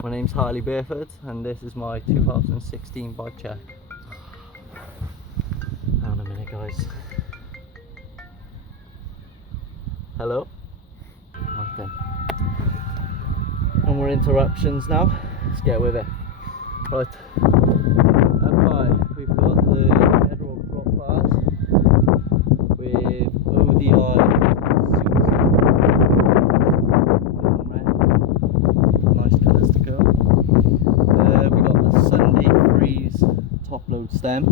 My name's Harley Burford and this is my 2016 bike check. Hang on a minute guys. Hello? Right then. No more interruptions now. Let's get with it. Right. Up high we've got the Federal drop bars with ODI nice colours to go. We got the Sunday Freeze top load stem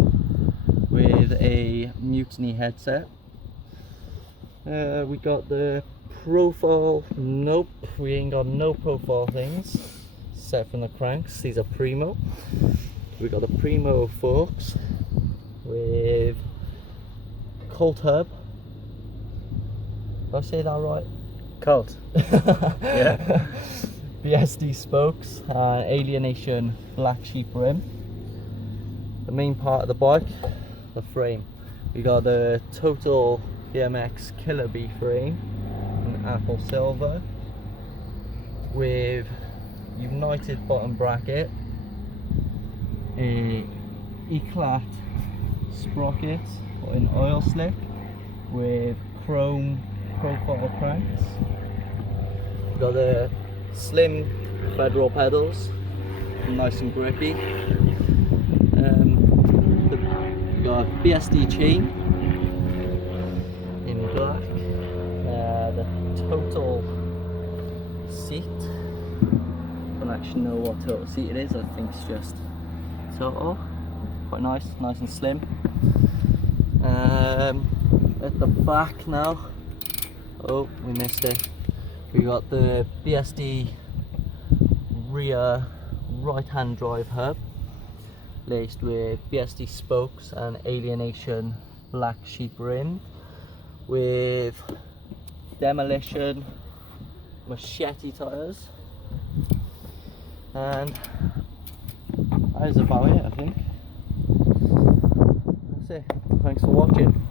with a Mutiny headset. We got the profile. Nope, we ain't got no profile things except from the cranks. These are Primo. We got the Primo forks with Colt hub. Did I say that right? Colt. Yeah. BSD spokes and Alienation black sheep rim. The main part of the bike, the frame. We got the Total BMX Killer Bee frame in apple silver with United bottom bracket, a Eclat sprocket in oil slick with chrome profile cranks. We got the slim Federal pedals, nice and grippy. We got BSD chain in black. The Total seat. I don't actually know what Total seat it is. I think it's just Total. Quite nice and slim. At the back now. Oh, we missed it. We got the BSD rear right-hand drive hub laced with BSD spokes and Alienation black sheep rim with Demolition machete tires, and that is about it I think. That's it. Thanks for watching.